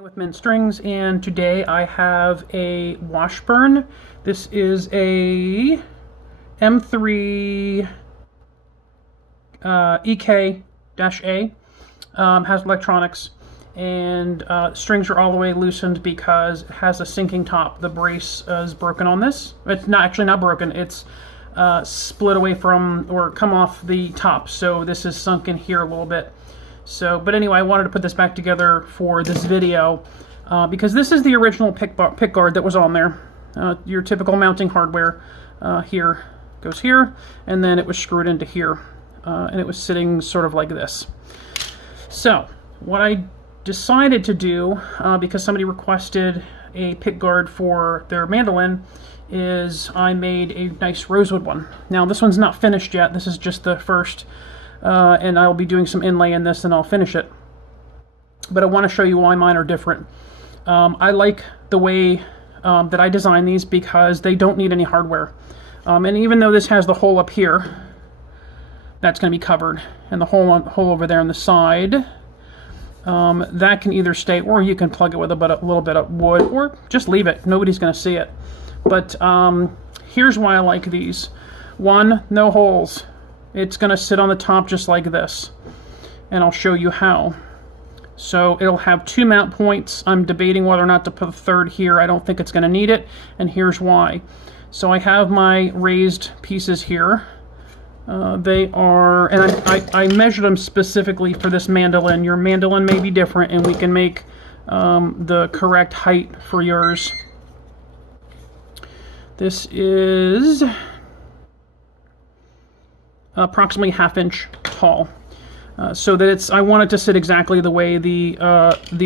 With mint strings, and today I have a Washburn. This is a M3 EK-A. Has electronics, and strings are all the way loosened because it has a sinking top. The brace is broken on this. It's not broken. It's split away from or come off the top, so this is sunk in here a little bit. So, but anyway, I wanted to put this back together for this video because this is the original pickguard that was on there. Your typical mounting hardware here goes here, and then it was screwed into here, and it was sitting sort of like this. So, what I decided to do, because somebody requested a pickguard for their mandolin, is I made a nice rosewood one. Now, this one's not finished yet. This is just the first. And I'll be doing some inlay in this and I'll finish it. But I want to show you why mine are different. I like the way that I design these because they don't need any hardware. And even though this has the hole up here, that's going to be covered, and the hole over there on the side, that can either stay, or you can plug it with a little bit of wood, or just leave it. Nobody's going to see it. But here's why I like these. One, no holes. It's going to sit on the top just like this, and I'll show you how. So it'll have two mount points. I'm debating whether or not to put a third here. I don't think it's going to need it, and here's why. So I have my raised pieces here. They are, and I measured them specifically for this mandolin. Your mandolin may be different, and we can make the correct height for yours. This is approximately ½ inch tall, so that I want it to sit exactly the way the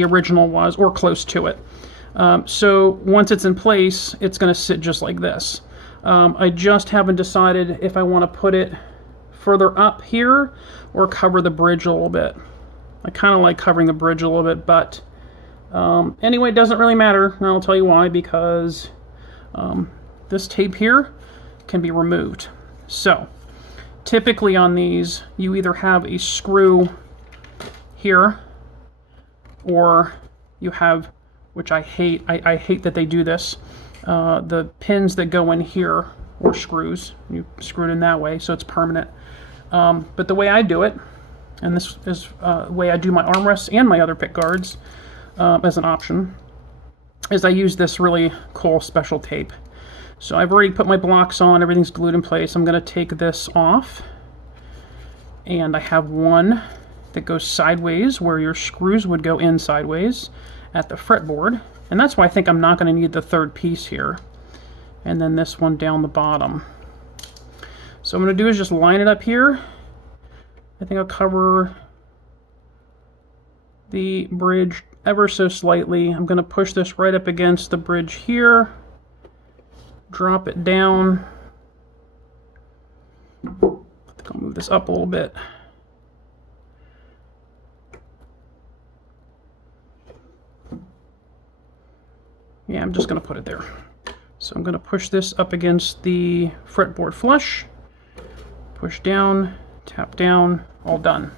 original was, or close to it. So once it's in place, it's going to sit just like this. I just haven't decided if I want to put it further up here or cover the bridge a little bit. I kind of like covering the bridge a little bit, but anyway, it doesn't really matter, and I'll tell you why, because this tape here can be removed. So typically on these, you either have a screw here, or you have, which I hate, I hate that they do this, the pins that go in here, or screws. You screw it in that way, so it's permanent. But the way I do it, and this is the way I do my armrests and my other pickguards as an option, is I use this really cool special tape. So I've already put my blocks on, everything's glued in place. I'm going to take this off, and I have one that goes sideways where your screws would go in sideways at the fretboard, and that's why I think I'm not going to need the third piece here. And then this one down the bottom. So what I'm going to do is just line it up here. I think I'll cover the bridge ever so slightly. I'm going to push this right up against the bridge here. Drop it down. I think I'll move this up a little bit. Yeah, I'm just going to put it there. So I'm going to push this up against the fretboard flush. Push down, tap down, all done.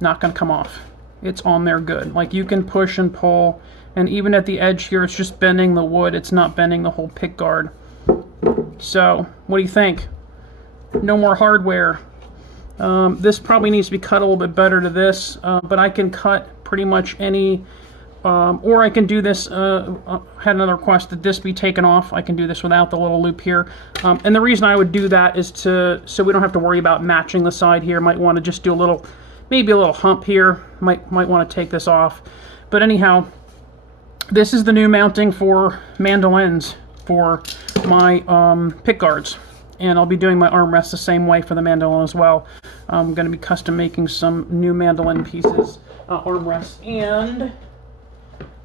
Not going to come off. It's on there good. Like, you can push and pull. And even at the edge here, it's just bending the wood. It's not bending the whole pickguard. So, what do you think? No more hardware. This probably needs to be cut a little bit better to this, but I can cut pretty much any, or I can do this, had another request that this be taken off. I can do this without the little loop here. And the reason I would do that is so we don't have to worry about matching the side here. Might want to just do a little, maybe a little hump here. Might want to take this off. But anyhow, this is the new mounting for mandolins for my pickguards, and I'll be doing my armrests the same way for the mandolin as well. I'm going to be custom making some new mandolin pieces, armrests, and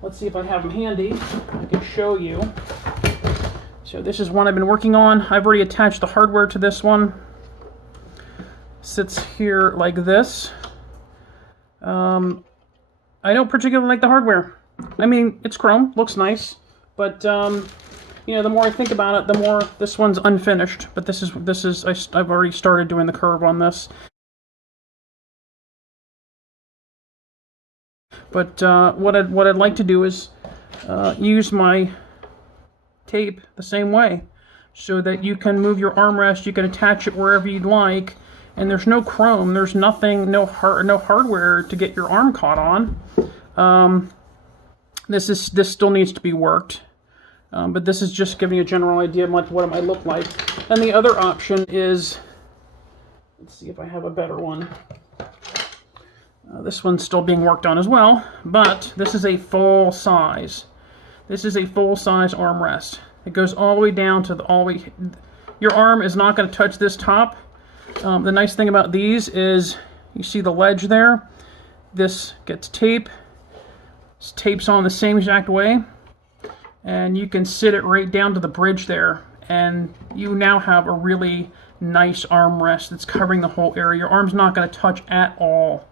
let's see if I have them handy. I can show you. So this is one I've been working on. I've already attached the hardware to this one. Sits here like this. I don't particularly like the hardware. I mean, it's chrome, looks nice, but you know, the more I think about it, the more this one's unfinished. But I've already started doing the curve on this. But what I'd like to do is use my tape the same way, so that you can move your armrest, you can attach it wherever you'd like, and there's no chrome, there's nothing, no hardware to get your arm caught on. This still needs to be worked, but this is just giving you a general idea of what it might look like. And the other option is, let's see if I have a better one. This one's still being worked on as well, but this is a full size. This is a full size armrest. It goes all the way down to your arm is not going to touch this top. The nice thing about these is, you see the ledge there? This gets tape. This tapes on the same exact way, and you can sit it right down to the bridge there, and you now have a really nice armrest that's covering the whole area. Your arm's not going to touch at all.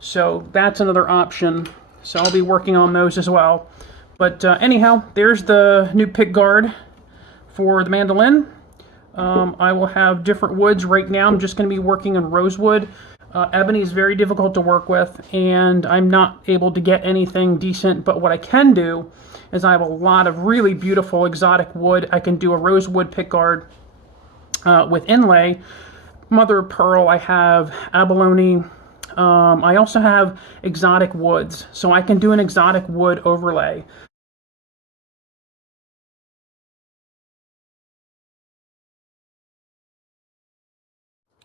So that's another option. So I'll be working on those as well. But anyhow, there's the new pickguard for the mandolin. I will have different woods. Right now I'm just going to be working on rosewood. Ebony is very difficult to work with, and I'm not able to get anything decent. But what I can do is I have a lot of really beautiful exotic wood. I can do a rosewood pickguard with inlay. Mother of pearl, I have abalone. I also have exotic woods, so I can do an exotic wood overlay.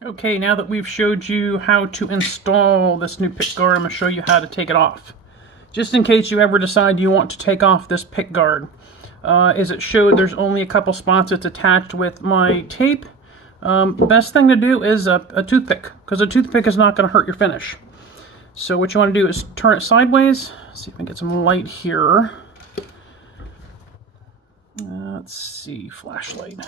Okay, now that we've showed you how to install this new pickguard, I'm going to show you how to take it off. Just in case you ever decide you want to take off this pickguard. As it showed, there's only a couple spots it's attached with my tape. Best thing to do is a toothpick, because a toothpick is not going to hurt your finish. So what you want to do is turn it sideways. See if I can get some light here. Let's see, flashlight.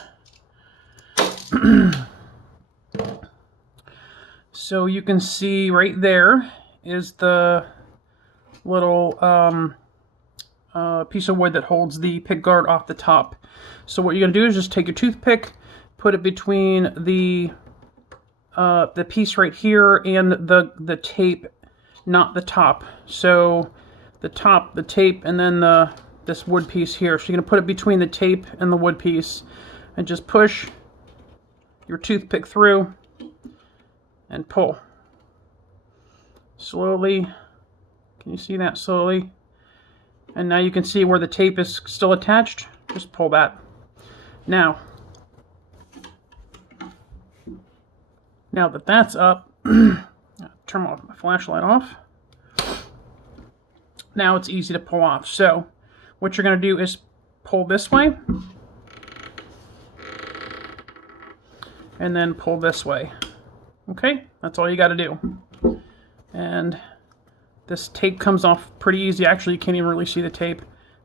So you can see right there is the little piece of wood that holds the pickguard off the top. So what you're going to do is just take your toothpick, put it between the piece right here and the tape, not the top. So the top, the tape, and then this wood piece here. So you're going to put it between the tape and the wood piece, and just push your toothpick through and pull. Slowly. Can you see that? Slowly. And now you can see where the tape is still attached. Just pull that. Now that that's up, turn my flashlight off. Now it's easy to pull off. So what you're going to do is pull this way, and then pull this way. Okay, that's all you got to do. And this tape comes off pretty easy. Actually, you can't even really see the tape,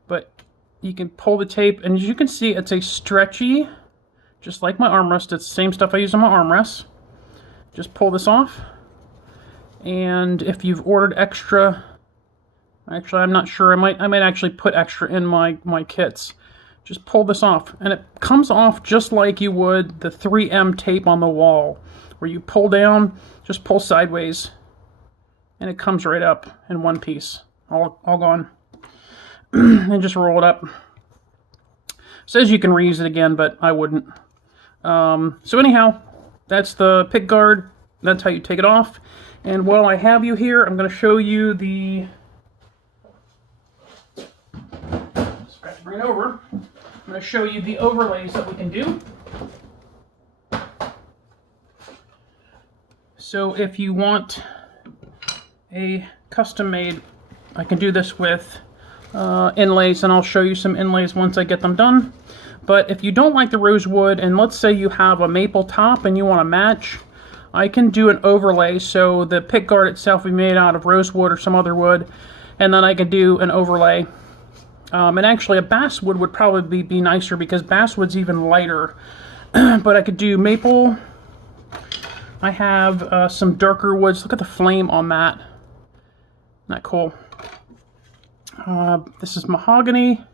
but you can pull the tape, and as you can see, it's a stretchy, just like my armrest. It's the same stuff I use on my armrest. Just pull this off, and if you've ordered extra, actually I'm not sure, I might actually put extra in my kits. Just pull this off, and it comes off just like you would the 3M tape on the wall, where you pull down, just pull sideways, and it comes right up in one piece, all gone. And just roll it up. Says you can reuse it again, but I wouldn't. So anyhow, that's the pickguard. That's how you take it off. And while I have you here, I'm going to show you the... Just got to bring it over. I'm going to show you the overlays that we can do. So if you want a custom made, I can do this with inlays, and I'll show you some inlays once I get them done. But if you don't like the rosewood, and let's say you have a maple top and you want to match, I can do an overlay. So the pickguard itself will be made out of rosewood or some other wood, and then I can do an overlay. And actually a basswood would probably be nicer, because basswood's even lighter. But I could do maple. I have some darker woods. Look at the flame on that. Isn't that cool? This is mahogany.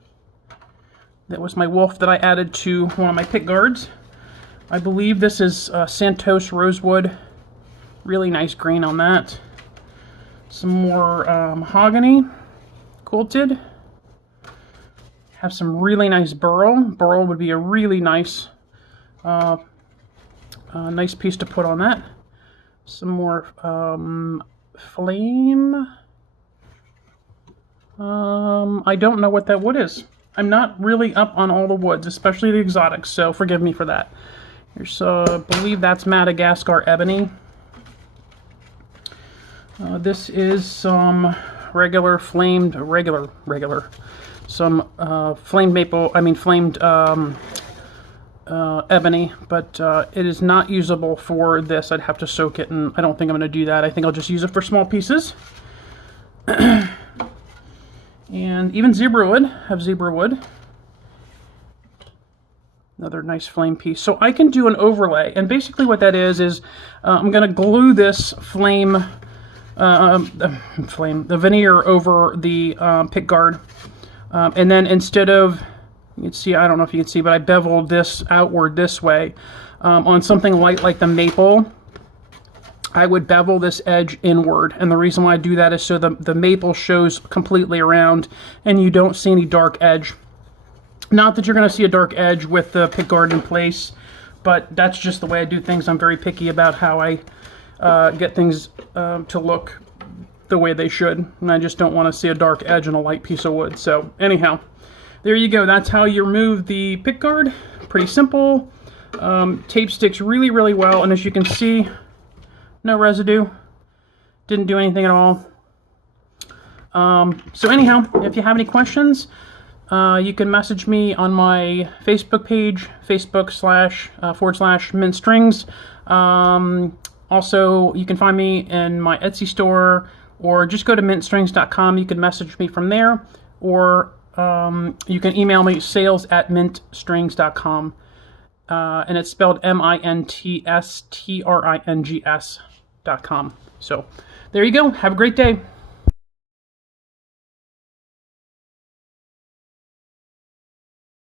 That was my wolf that I added to one of my pickguards. I believe this is Santos rosewood. Really nice green on that. Some more mahogany, quilted. Have some really nice burl. Burl would be a really nice, nice piece to put on that. Some more flame. I don't know what that wood is. I'm not really up on all the woods, especially the exotics, so forgive me for that. Here's, I believe that's Madagascar ebony. This is some regular flamed, some flamed maple, flamed ebony, but it is not usable for this. I'd have to soak it, and I don't think I'm going to do that. I think I'll just use it for small pieces. And even zebra wood, have zebra wood. Another nice flame piece. So I can do an overlay, and basically what that is I'm going to glue this the veneer over the pickguard. And then instead of, you can see, I don't know if you can see, but I beveled this outward this way. On something light like the maple, I would bevel this edge inward. And the reason why I do that is so the maple shows completely around and you don't see any dark edge. Not that you're going to see a dark edge with the pickguard in place, but that's just the way I do things. I'm very picky about how I get things to look the way they should, and I just don't want to see a dark edge on a light piece of wood. So anyhow, there you go. That's how you remove the pickguard. Pretty simple. Tape sticks really, really well, and as you can see, no residue. Didn't do anything at all. So anyhow, if you have any questions, you can message me on my Facebook page, Facebook//Mint Strings. Also, you can find me in my Etsy store, or just go to mintstrings.com. You can message me from there, or you can email me, sales@mintstrings.com. And it's spelled MINTSTRINGS.com. So there you go. Have a great day.